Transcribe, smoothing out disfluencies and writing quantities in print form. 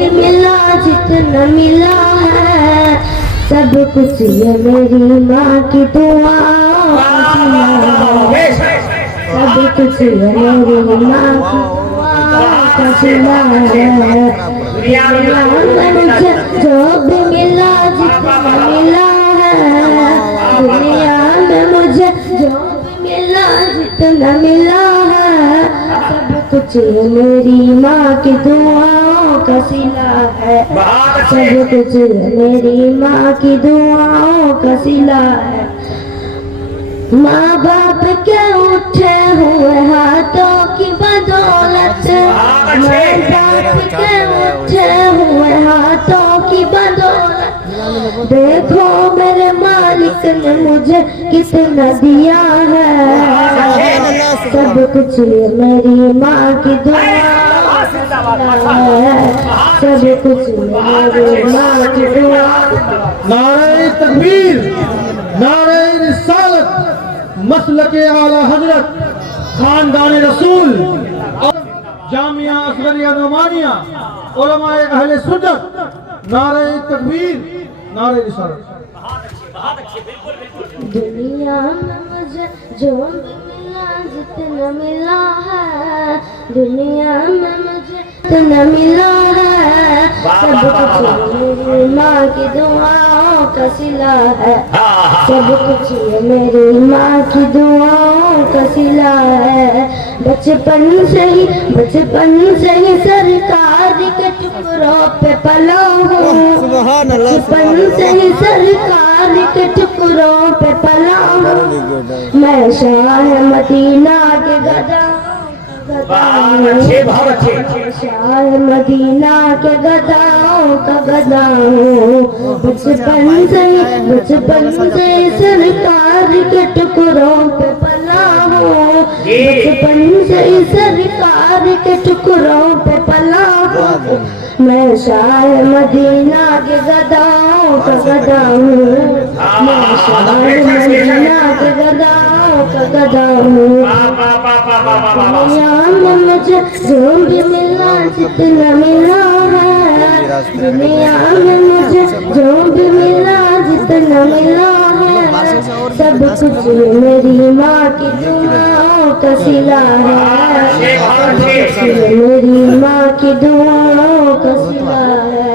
भी मिला जितना मिला है, सब कुछ ये मेरी माँ की दुआ है। सब कुछ ये मेरी माँ की दुआ का सिला है। दुनिया में मुझे जो भी मिला जितना मिला है, दुनिया में मुझे जो भी मिला जितना मिला है, सब कुछ मेरी माँ की दुआओं का सिला है। सब कुछ मेरी माँ की दुआओं का सिला है। माँ बाप के उठे हुए हाथों की बदौलत, माँ बाप के उठे हुए हाथों की बदौलत, देखो मेरे मालिक ने मुझे कितना दिया है। सब कुछ मेरी माँ की दुआ है। सब कुछ मेरी माँ की दुआ। नारे तकबीर, नारे रिसालत, मसलके आला हजरत, खानदान रसूल, जामिया असगरिया नोमानिया, उलमाए अहले सुन्नत, नारे तकबीर, नारे रिसालत। दुनिया में मुझे जो मिला जितना मिला है, दुनिया में मुझे जितना मिला है, सब कुछ मेरी माँ की दुआओं का सिला है। सब कुछ मेरी माँ की दुआओं का सिला है। बचपन से ही सरकार के टुकड़ों पे पला हूँ। बचपन से ही सरकार के टुकड़ों पे पला हूँ। मैं शाह मदीना के गदा, शाह मदीना के गदाओं का गदा हूँ। बचपन से सरकार के टुकड़ों पे पला हूँ। बचपन से सरकार के टुकड़ों पे पला हूँ। मैं शाह मदीना के गदाओं का गदा हूँ। मैं शाह मदीना के गदाओं का गदा हूँ। दुनिया में मुझे जो भी मिला जितना मिला है, दुनिया में मुझे जो भी मिला जितना मिला है, सब कुछ मेरी माँ की दुआओं का सिला है। सब कुछ मेरी माँ की दुआओं का सिला है।